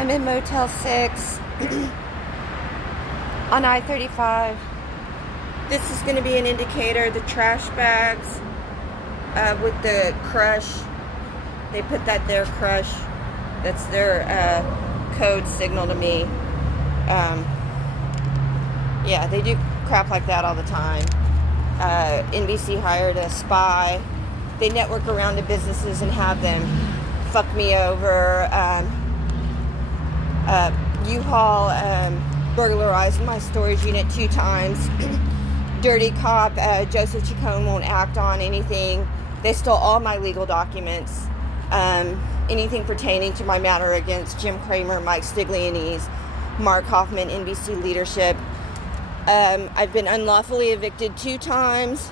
I'm in Motel 6 on I-35. This is going to be an indicator. The trash bags with the crush. They put that there, crush. That's their code signal to me. Yeah, they do crap like that all the time. NBC hired a spy. They network around to businesses and have them fuck me over. U-Haul burglarized my storage unit 2 times. Dirty cop Joseph Chacon won't act on anything. They stole all my legal documents. Anything pertaining to my matter against Jim Cramer, Mike Stiglianese, Mark Hoffman, NBC leadership. I've been unlawfully evicted 2 times.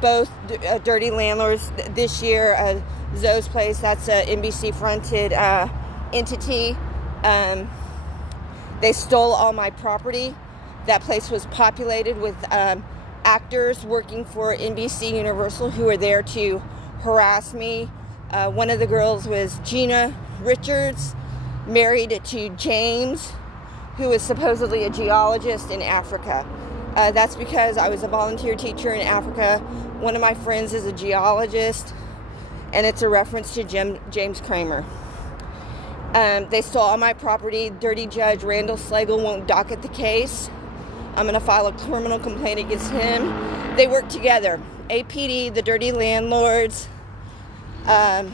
Both dirty landlords this year. Zoe's Place, that's an NBC-fronted entity. They stole all my property. That place was populated with actors working for NBC Universal who were there to harass me. One of the girls was Gina Richards, married to James, who is supposedly a geologist in Africa. That's because I was a volunteer teacher in Africa. One of my friends is a geologist, and it's a reference to James Cramer. They stole all my property. Dirty Judge Randall Slagle won't docket the case. I'm going to file a criminal complaint against him. They work together. APD, the dirty landlords, the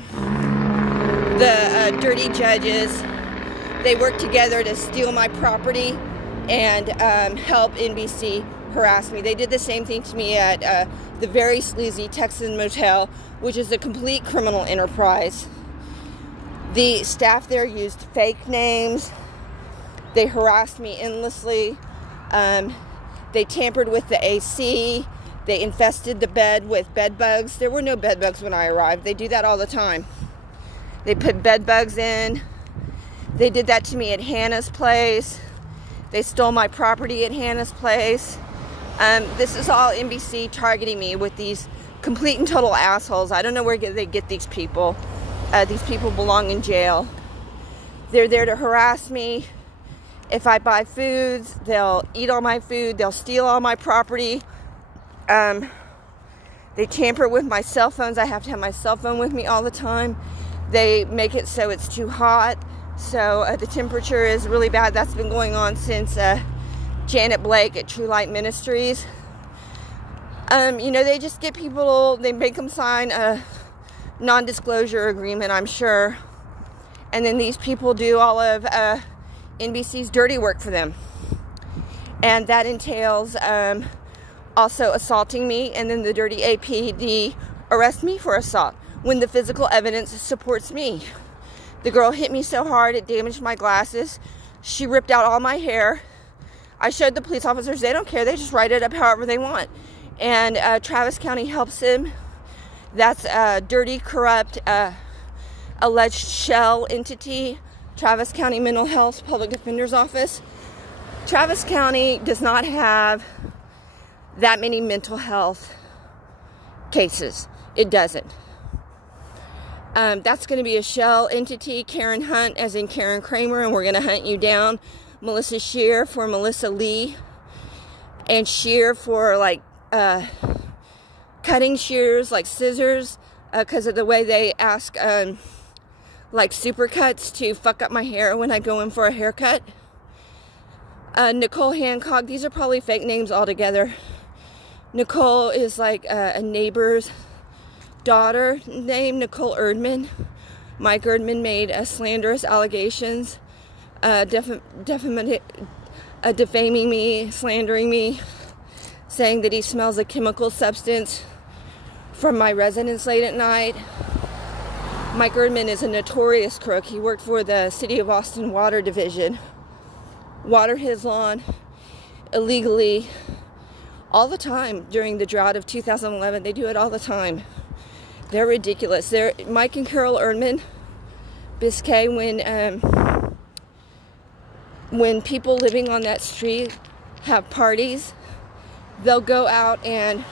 dirty judges, they work together to steal my property and help NBC harass me. They did the same thing to me at the very sleazy Texan motel, which is a complete criminal enterprise. The staff there used fake names. They harassed me endlessly. They tampered with the AC. They infested the bed with bed bugs. There were no bed bugs when I arrived. They do that all the time. They put bed bugs in. They did that to me at Hannah's place. They stole my property at Hannah's place. This is all NBC targeting me with these complete and total assholes. I don't know where they get these people. These people belong in jail. They're there to harass me. If I buy foods, they'll eat all my food. They'll steal all my property. They tamper with my cell phones. I have to have my cell phone with me all the time. They make it so it's too hot. So the temperature is really bad. That's been going on since Janet Blake at True Light Ministries. You know, they just get people, they make them sign a non-disclosure agreement, I'm sure. And then these people do all of NBC's dirty work for them. And that entails also assaulting me, and then the dirty APD arrest me for assault when the physical evidence supports me. The girl hit me so hard it damaged my glasses. She ripped out all my hair. I showed the police officers. They don't care. They just write it up however they want. And Travis County helps him. That's a dirty, corrupt, alleged shell entity. Travis County Mental Health Public Defender's Office. Travis County does not have that many mental health cases. It doesn't. That's going to be a shell entity. Karen Hunt, as in Karen Cramer, and we're going to hunt you down. Melissa Shear for Melissa Lee. And shear for, like, cutting shears, like scissors, because of the way they ask, like, supercuts to fuck up my hair when I go in for a haircut. Nicole Hancock. These are probably fake names altogether. Nicole is, like, a neighbor's daughter named Nicole Erdman. Mike Erdman made slanderous allegations, defaming me, slandering me, saying that he smells a chemical substance from my residence late at night. Mike Erdman is a notorious crook. He worked for the City of Austin Water Division. Water his lawn illegally all the time during the drought of 2011. They do it all the time. They're ridiculous. Mike and Carol Erdman, Biscay, when people living on that street have parties, they'll go out and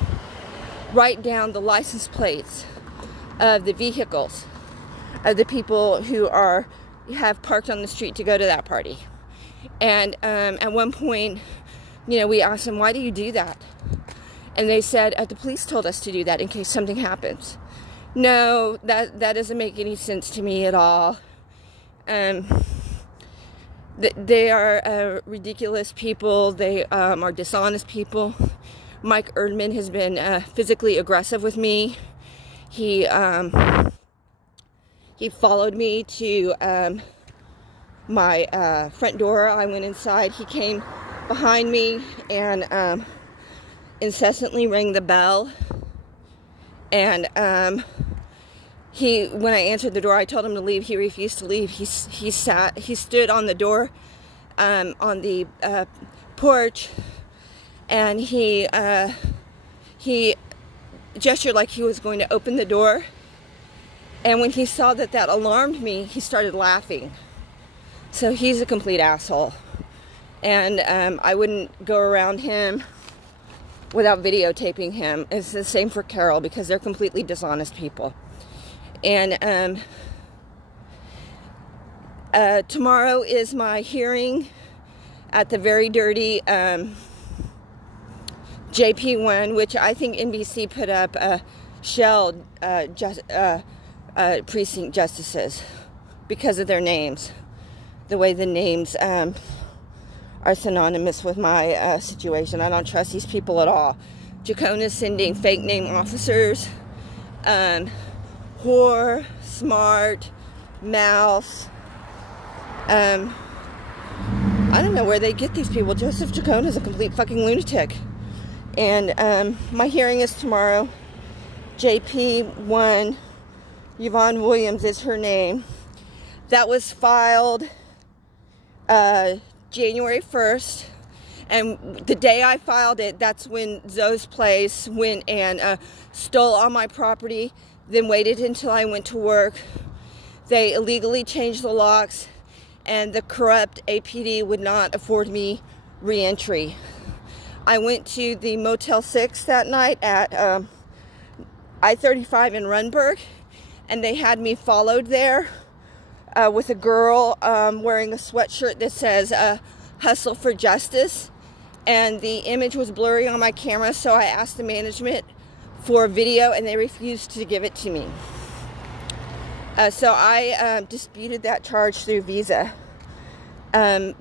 write down the license plates of the vehicles of the people who are have parked on the street to go to that party. And at one point, you know, we asked them, why do you do that? And they said, the police told us to do that in case something happens. No, that doesn't make any sense to me at all. They are ridiculous people. They are dishonest people. Mike Erdman has been physically aggressive with me. He followed me to my front door. I went inside. He came behind me and incessantly rang the bell. And when I answered the door, I told him to leave. He refused to leave. He stood on the door, on the porch, and he gestured like he was going to open the door. And when he saw that alarmed me, he started laughing. So he's a complete asshole. And I wouldn't go around him without videotaping him. It's the same for Carol, because they're completely dishonest people. And tomorrow is my hearing at the very dirty JP1, which I think NBC put up shelled precinct justices because of their names. The way the names are synonymous with my situation. I don't trust these people at all. Jacona's sending fake name officers. Whore, smart, mouse. I don't know where they get these people. Joseph Jacona's a complete fucking lunatic. And my hearing is tomorrow. JP1, Yvonne Williams is her name. That was filed January 1st. And the day I filed it, that's when Zoe's Place went and stole all my property, then waited until I went to work. They illegally changed the locks, and the corrupt APD would not afford me re-entry. I went to the Motel 6 that night at I-35 in Runberg, and they had me followed there with a girl wearing a sweatshirt that says Hustle for Justice. And the image was blurry on my camera, so I asked the management for a video, and they refused to give it to me. So I disputed that charge through Visa.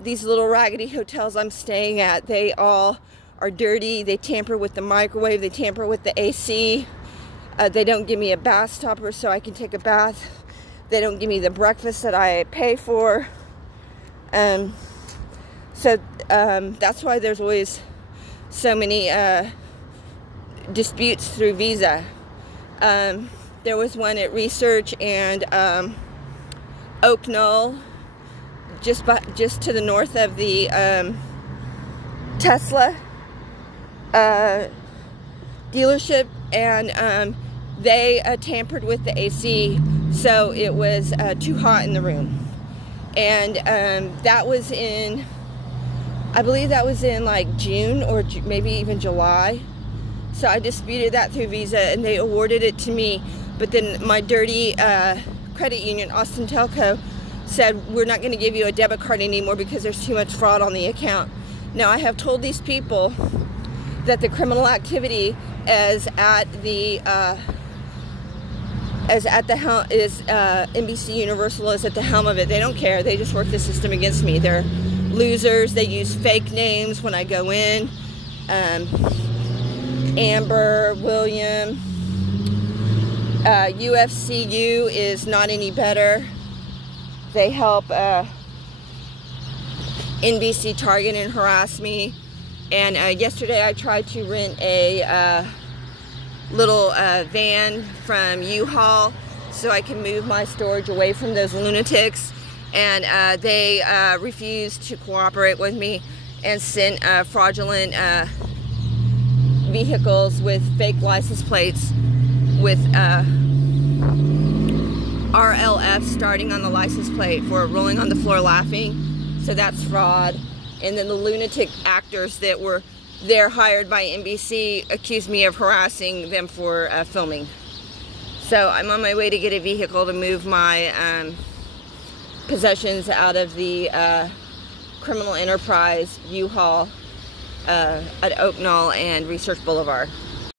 These little raggedy hotels I'm staying at, they all are dirty. They tamper with the microwave. They tamper with the AC. They don't give me a bath stopper so I can take a bath. They don't give me the breakfast that I pay for. So that's why there's always so many disputes through Visa. There was one at Research and Oak Knoll, just to the north of the Tesla dealership, and they tampered with the AC, so it was too hot in the room. And that was in, I believe that was in like June or maybe even July. So I disputed that through Visa, and they awarded it to me. But then my dirty credit union, Austin Telco, said, we're not going to give you a debit card anymore because there's too much fraud on the account. Now, I have told these people that the criminal activity is at the NBC Universal is at the helm of it. They don't care. They just work the system against me. They're losers. They use fake names when I go in. Amber, William. UFCU is not any better. They help NBC target and harass me. And yesterday I tried to rent a little van from U-Haul so I can move my storage away from those lunatics. And they refused to cooperate with me and sent fraudulent vehicles with fake license plates with RLF starting on the license plate for rolling on the floor laughing. So that's fraud. And then the lunatic actors that were there hired by NBC accused me of harassing them for filming. So I'm on my way to get a vehicle to move my possessions out of the criminal enterprise U-Haul at Oak Knoll and Research Boulevard.